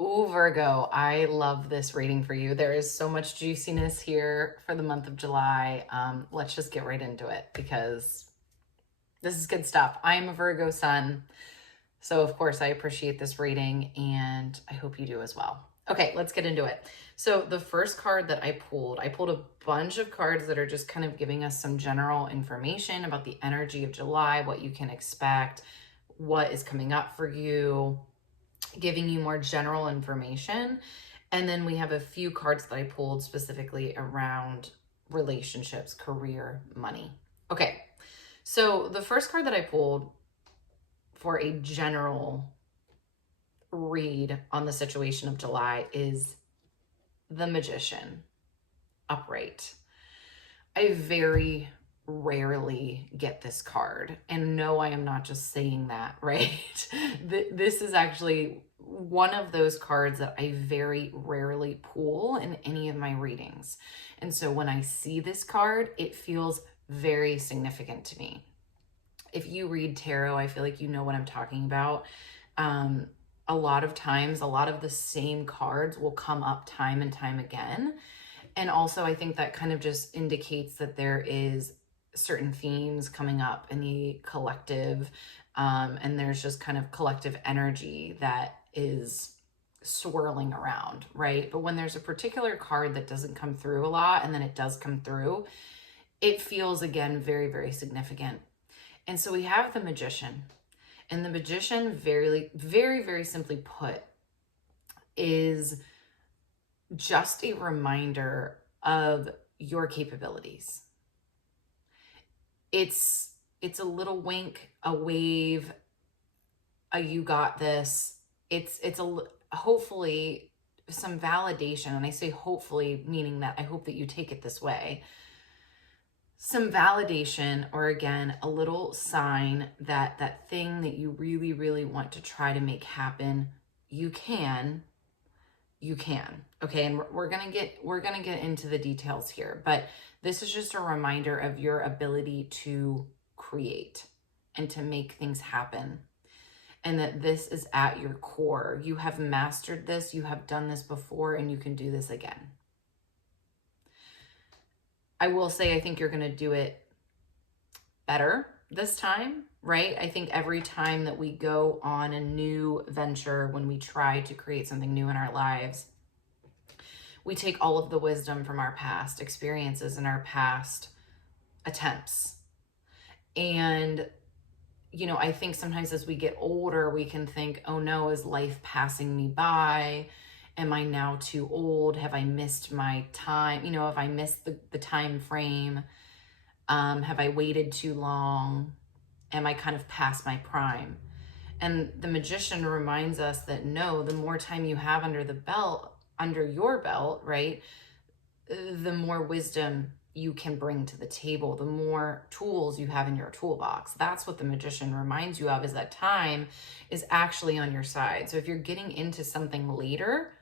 Ooh, Virgo, I love this reading for you. There is so much juiciness here for the month of July. Let's just get right into it because this is good stuff. I'm a Virgo Sun, so of course I appreciate this reading and I hope you do as well. Okay, let's get into it. So the first card that I pulled a bunch of cards that are just kind of giving us some general information about the energy of July, what you can expect, what is coming up for you, giving you more general information. And then we have a few cards that I pulled specifically around relationships, career, money. Okay, so the first card that I pulled for a general read on the situation of July is the Magician upright. I very rarely get this card. And no, I am not just saying that, right? This is actually one of those cards that I very rarely pull in any of my readings. And so when I see this card, it feels very significant to me. If you read tarot, I feel like you know what I'm talking about. A lot of times, a lot of the same cards will come up time and time again. And also, I think that kind of just indicates that there is certain themes coming up in the collective, and there's just kind of collective energy that is swirling around, right? But when there's a particular card that doesn't come through a lot, and then it does come through, it feels, again, very, very significant. And so we have the Magician. And the Magician, very, very, very simply put, is just a reminder of your capabilities. It's a little wink, a wave, a you got this. It's hopefully some validation, and I say hopefully meaning that I hope that you take it this way. Some validation, or again, a little sign that that thing that you really, really want to try to make happen, you can. Okay, and we're gonna get into the details here, but this is just a reminder of your ability to create and to make things happen, and that this is at your core. You have mastered this, you have done this before, and you can do this again. I will say, I think you're gonna do it better this time, right? I think every time that we go on a new venture, when we try to create something new in our lives, we take all of the wisdom from our past experiences and our past attempts. And, I think sometimes as we get older, we can think, oh no, is life passing me by? Am I now too old? Have I missed my time? Have I missed the time frame? Have I waited too long? Am I kind of past my prime? And the Magician reminds us that no, the more time you have under your belt, right, the more wisdom you can bring to the table, the more tools you have in your toolbox. That's what the Magician reminds you of, is that time is actually on your side. So if you're getting into something later,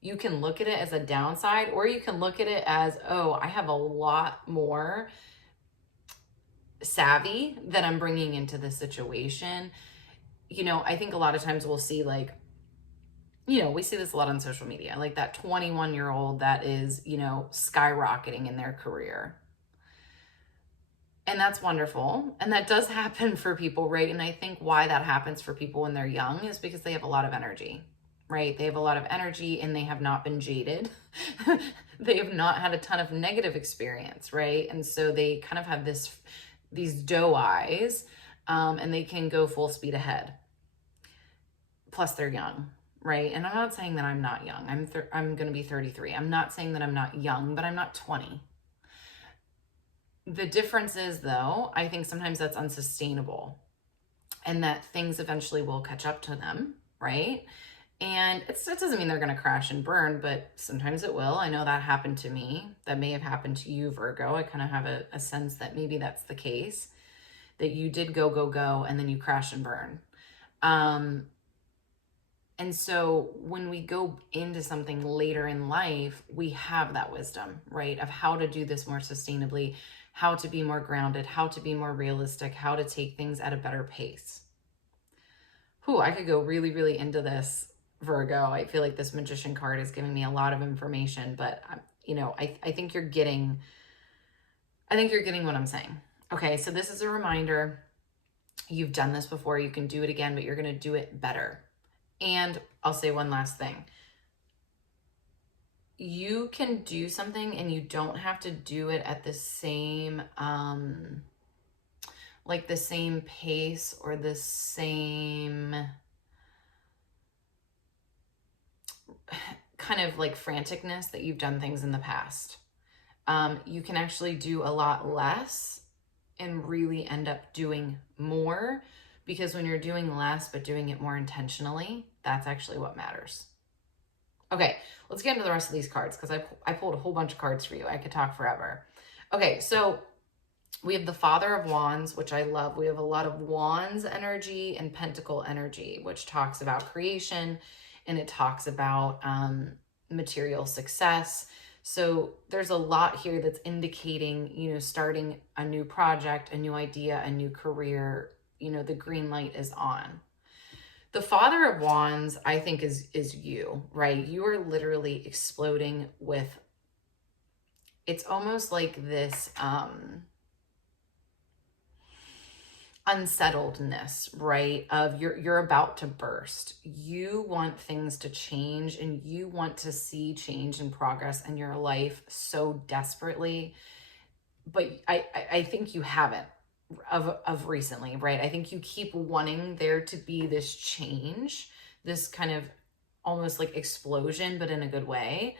you can look at it as a downside, or you can look at it as, oh, I have a lot more savvy that I'm bringing into this situation. I think a lot of times we'll see, like, we see this a lot on social media, like that 21-year-old that is, skyrocketing in their career. And that's wonderful. And that does happen for people, right? And I think why that happens for people when they're young is because they have a lot of energy, right? They have a lot of energy and they have not been jaded. They have not had a ton of negative experience, right? And so they kind of have these doe eyes, and they can go full speed ahead. Plus they're young, right? And I'm not saying that I'm not young. I'm going to be 33. I'm not saying that I'm not young, but I'm not 20. The difference is, though, I think sometimes that's unsustainable, and that things eventually will catch up to them, right? And it doesn't mean they're going to crash and burn, but sometimes it will. I know that happened to me. That may have happened to you, Virgo. I kind of have a sense that maybe that's the case, that you did go, and then you crash and burn. And so when we go into something later in life, we have that wisdom, right, of how to do this more sustainably, how to be more grounded, how to be more realistic, how to take things at a better pace. I could go really, really into this Virgo. I feel like this Magician card is giving me a lot of information, but I think you're getting what I'm saying. Okay, so this is a reminder. You've done this before. You can do it again, but you're going to do it better. And I'll say one last thing. You can do something and you don't have to do it at the same, like the same pace or the same kind of like franticness that you've done things in the past. You can actually do a lot less and really end up doing more, because when you're doing less but doing it more intentionally, that's actually what matters. Okay, let's get into the rest of these cards, because I pulled a whole bunch of cards for you. I could talk forever. Okay, so we have the Father of Wands, which I love. We have a lot of Wands energy and Pentacle energy, which talks about creation, and it talks about material success. So there's a lot here that's indicating, starting a new project, a new idea, a new career, the green light is on. The Father of Wands, I think, is you, right? You are literally exploding with, it's almost like this unsettledness, right? Of you're about to burst. You want things to change, and you want to see change and progress in your life so desperately. But I think you haven't of recently, right? I think you keep wanting there to be this change, this kind of almost like explosion, but in a good way.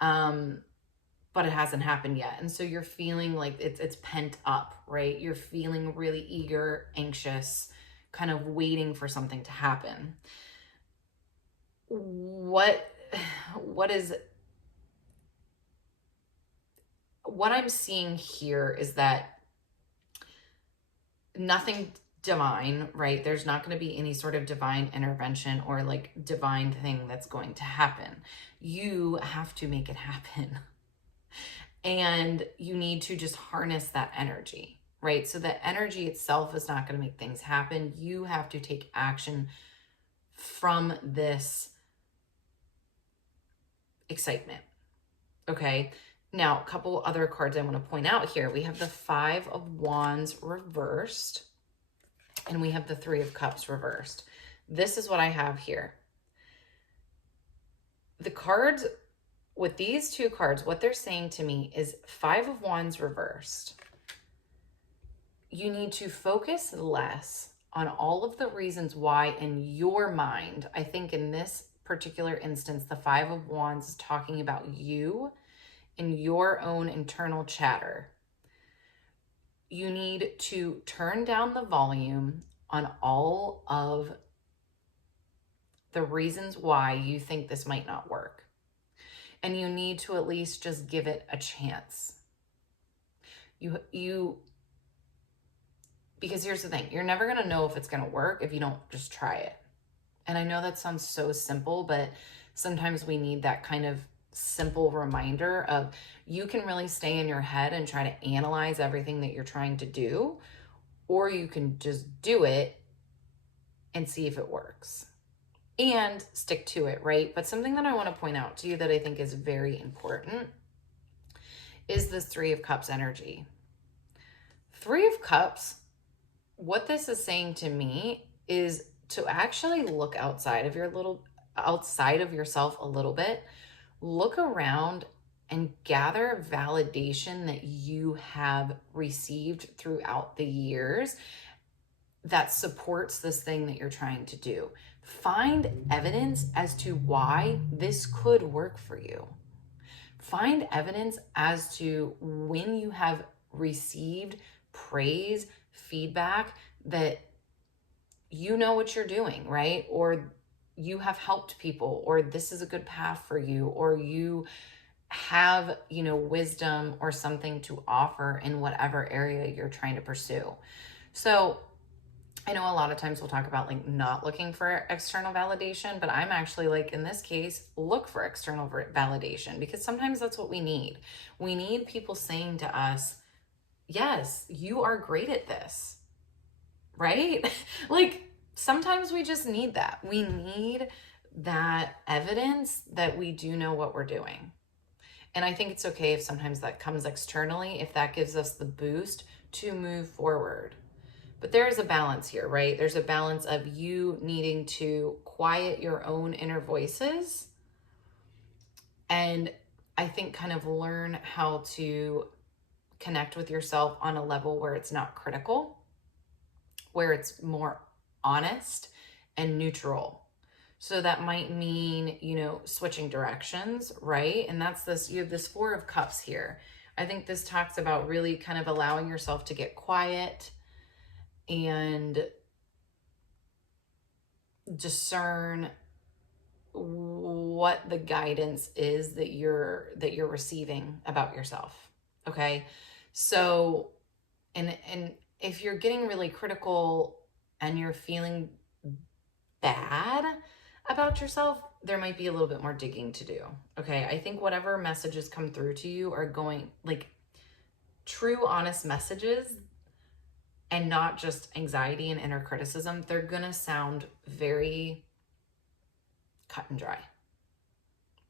But it hasn't happened yet. And so you're feeling like it's pent up, right? You're feeling really eager, anxious, kind of waiting for something to happen. What I'm seeing here is that nothing divine, right? There's not going to be any sort of divine intervention or like divine thing that's going to happen. You have to make it happen. And you need to just harness that energy, right? So the energy itself is not going to make things happen. You have to take action from this excitement. Okay. Now, a couple other cards I want to point out here. We have the Five of Wands reversed, and we have the Three of Cups reversed. This is what I have here. The cards, with these two cards, what they're saying to me is Five of Wands reversed. You need to focus less on all of the reasons why in your mind. I think in this particular instance, the Five of Wands is talking about you and your own internal chatter. You need to turn down the volume on all of the reasons why you think this might not work. And you need to at least just give it a chance. Because here's the thing, you're never going to know if it's going to work if you don't just try it. And I know that sounds so simple, but sometimes we need that kind of simple reminder of, you can really stay in your head and try to analyze everything that you're trying to do, or you can just do it and see if it works and stick to it, right? But something that I want to point out to you that I think is very important is this Three of Cups energy. Three of Cups, what this is saying to me is to actually look outside of yourself a little bit. Look around and gather validation that you have received throughout the years that supports this thing that you're trying to do. Find evidence as to why this could work for you. Find evidence as to when you have received praise, feedback, that you know what you're doing, right? Or you have helped people, or this is a good path for you, or you have, wisdom or something to offer in whatever area you're trying to pursue. So I know a lot of times we'll talk about like not looking for external validation, but I'm actually like, in this case, look for external validation, because sometimes that's what we need. We need people saying to us, yes, you are great at this, right? Like sometimes we just need that. We need that evidence that we do know what we're doing. And I think it's okay if sometimes that comes externally, if that gives us the boost to move forward. But there is a balance here, right? There's a balance of you needing to quiet your own inner voices and I think kind of learn how to connect with yourself on a level where it's not critical, where it's more honest and neutral. So that might mean, switching directions, right? And that's this, you have this Four of Cups here. I think this talks about really kind of allowing yourself to get quiet and discern what the guidance is that you're receiving about yourself. Okay? So, and if you're getting really critical and you're feeling bad about yourself, there might be a little bit more digging to do. Okay? I think whatever messages come through to you are going, like, true, honest messages and not just anxiety and inner criticism. They're gonna sound very cut and dry,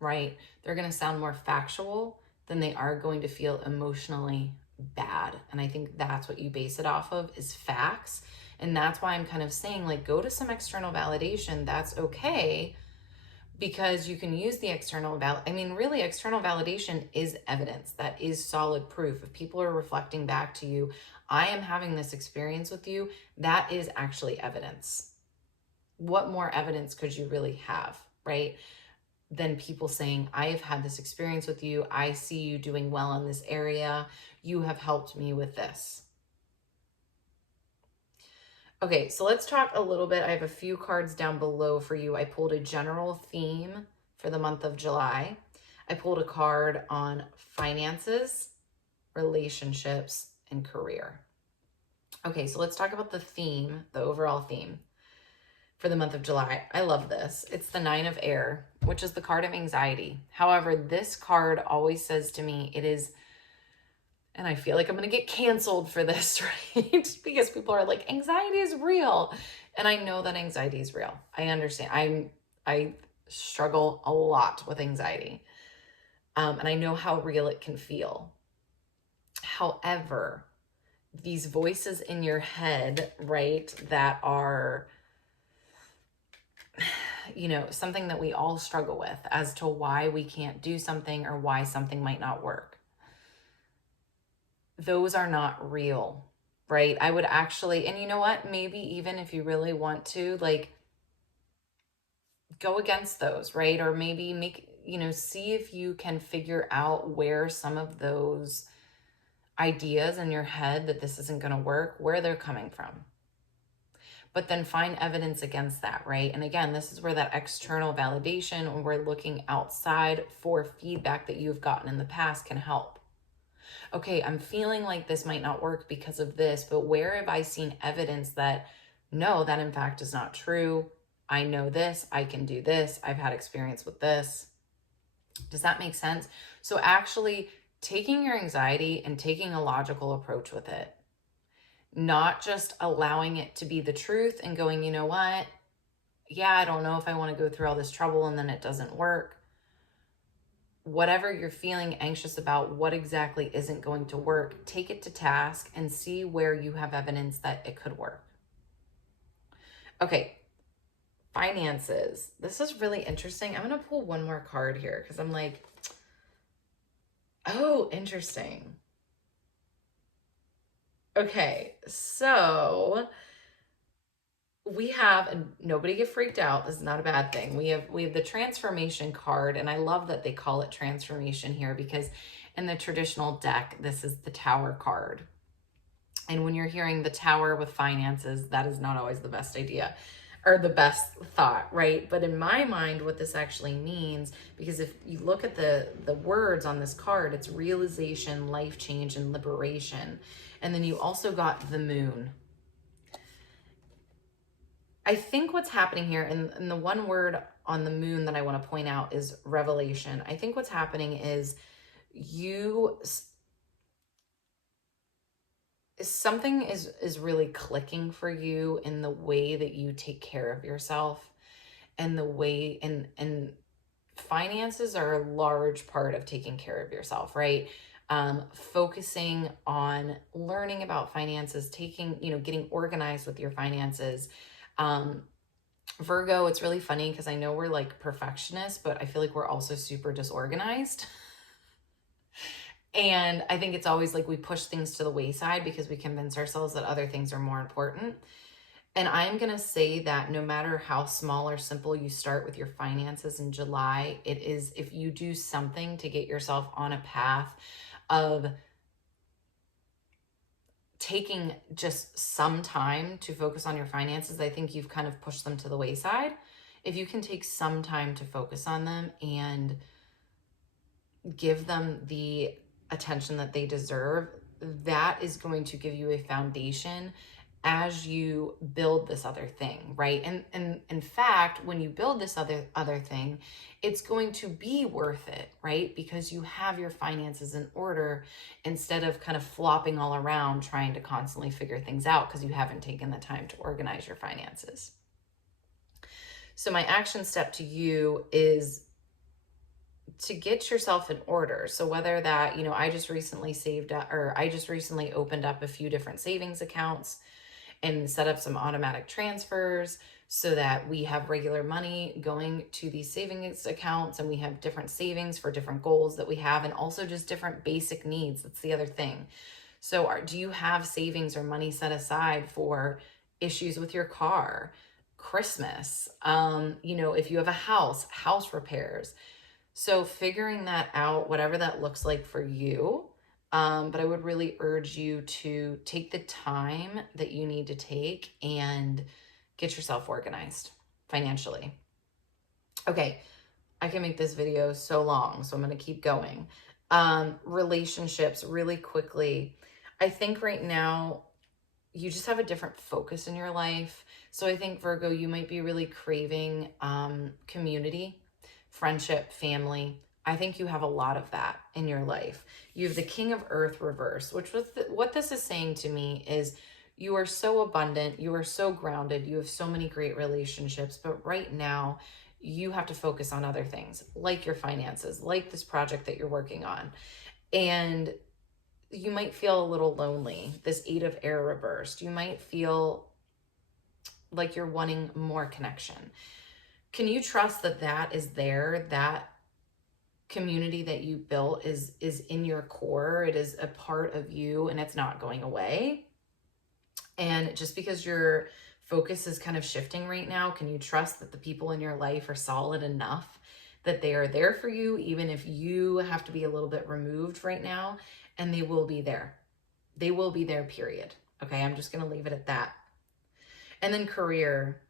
right? They're gonna sound more factual than they are going to feel emotionally bad. And I think that's what you base it off of, is facts. And that's why I'm kind of saying, like, go to some external validation. That's okay, because you can use the external really external validation is evidence. That is solid proof. If people are reflecting back to you, I am having this experience with you, that is actually evidence. What more evidence could you really have, right? Than people saying, I have had this experience with you. I see you doing well in this area. You have helped me with this. Okay, so let's talk a little bit. I have a few cards down below for you. I pulled a general theme for the month of July. I pulled a card on finances, relationships, and career. Okay, so let's talk about the theme, the overall theme for the month of July. I love this. It's the Nine of Air, which is the card of anxiety. However, this card always says to me, it is, and I feel like I'm going to get canceled for this, right? Because people are like, anxiety is real. And I know that anxiety is real. I understand. I struggle a lot with anxiety. And I know how real it can feel. However, these voices in your head, right, that are, something that we all struggle with as to why we can't do something or why something might not work. Those are not real, right? I would actually, and you know what? Maybe even if you really want to, like, go against those, right? Or maybe see if you can figure out where some of those ideas in your head that this isn't going to work, where they're coming from. But then find evidence against that, right? And again, this is where that external validation, when we're looking outside for feedback that you've gotten in the past, can help. Okay, I'm feeling like this might not work because of this, but where have I seen evidence that no, that in fact is not true? I know this, I can do this, I've had experience with this. Does that make sense? So actually taking your anxiety and taking a logical approach with it, not just allowing it to be the truth and going, you know what? Yeah, I don't know if I want to go through all this trouble and then it doesn't work. Whatever you're feeling anxious about, what exactly isn't going to work, take it to task and see where you have evidence that it could work. Okay, finances. This is really interesting. I'm going to pull one more card here because I'm like, oh, interesting. Okay, so we have, and nobody get freaked out, this is not a bad thing. We have the transformation card, and I love that they call it transformation here because in the traditional deck, this is the Tower card. And when you're hearing the Tower with finances, that is not always the best idea or the best thought, right? But in my mind, what this actually means, because if you look at the words on this card, it's realization, life change, and liberation. And then you also got the Moon. I think what's happening here, and the one word on the Moon that I want to point out is revelation. I think what's happening is something is really clicking for you in the way that you take care of yourself. and the way, and finances are a large part of taking care of yourself, right? Focusing on learning about finances, getting organized with your finances. Um, Virgo, it's really funny because I know we're like perfectionists, but I feel like we're also super disorganized. And I think it's always like we push things to the wayside because we convince ourselves that other things are more important. And I'm going to say that no matter how small or simple you start with your finances in July, it is, if you do something to get yourself on a path of taking just some time to focus on your finances, I think you've kind of pushed them to the wayside. If you can take some time to focus on them and give them the attention that they deserve, that is going to give you a foundation as you build this other thing, right? And in fact, when you build this other thing, it's going to be worth it, right? Because you have your finances in order instead of kind of flopping all around trying to constantly figure things out because you haven't taken the time to organize your finances. So my action step to you is to get yourself in order. So whether that, I just recently opened up a few different savings accounts and set up some automatic transfers so that we have regular money going to these savings accounts, and we have different savings for different goals that we have, and also just different basic needs. That's the other thing. So do you have savings or money set aside for issues with your car, Christmas, if you have a house repairs? So figuring that out, whatever that looks like for you. But I would really urge you to take the time that you need to take and get yourself organized financially. Okay, I can make this video so long, so I'm going to keep going. Relationships, really quickly. I think right now you just have a different focus in your life. So I think, Virgo, you might be really craving community, friendship, family. I think you have a lot of that in your life. You have the King of Earth reverse, which was what this is saying to me is you are so abundant, you are so grounded, you have so many great relationships, but right now you have to focus on other things like your finances, like this project that you're working on. And you might feel a little lonely, this 8 of Air reversed. You might feel like you're wanting more connection. Can you trust that that is there? That community that you built is in your core. It is a part of you and it's not going away. And just because your focus is kind of shifting right now, can you trust that the people in your life are solid enough that they are there for you, even if you have to be a little bit removed right now? And they will be there. They will be there, period. Okay, I'm just going to leave it at that. And then career.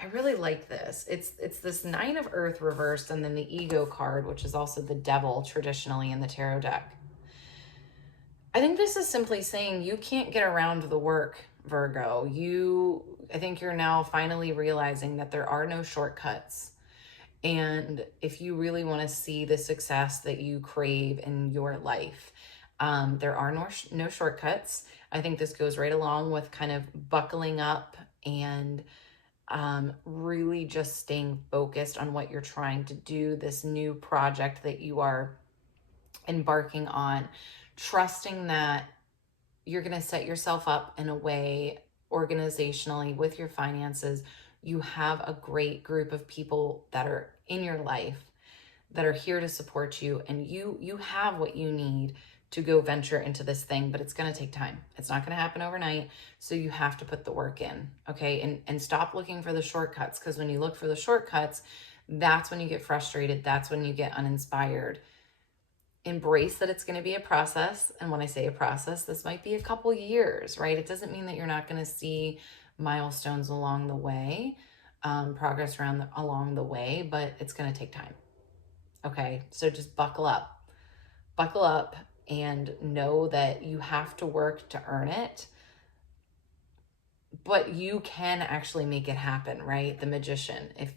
I really like this. It's this 9 of Earth reversed, and then the ego card, which is also the devil traditionally in the tarot deck. I think this is simply saying you can't get around the work, Virgo. I think you're now finally realizing that there are no shortcuts. And if you really want to see the success that you crave in your life, there are no shortcuts. I think this goes right along with kind of buckling up and really just staying focused on what you're trying to do, this new project that you are embarking on, trusting that you're going to set yourself up in a way organizationally with your finances. You have a great group of people that are in your life that are here to support you, and you have what you need to go venture into this thing, but it's going to take time. It's not going to happen overnight. So you have to put the work in. Okay. And stop looking for the shortcuts. Because when you look for the shortcuts, that's when you get frustrated. That's when you get uninspired. Embrace that it's going to be a process. And when I say a process, this might be a couple years, right? It doesn't mean that you're not going to see milestones along the way, progress along the way, but it's going to take time. Okay. So just buckle up and know that you have to work to earn it, but you can actually make it happen, right? The magician. If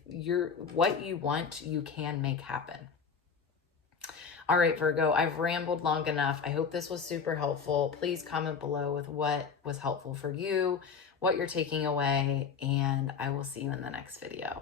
what you want, you can make happen. All right, Virgo, I've rambled long enough. I hope this was super helpful. Please comment below with what was helpful for you, what you're taking away, and I will see you in the next video.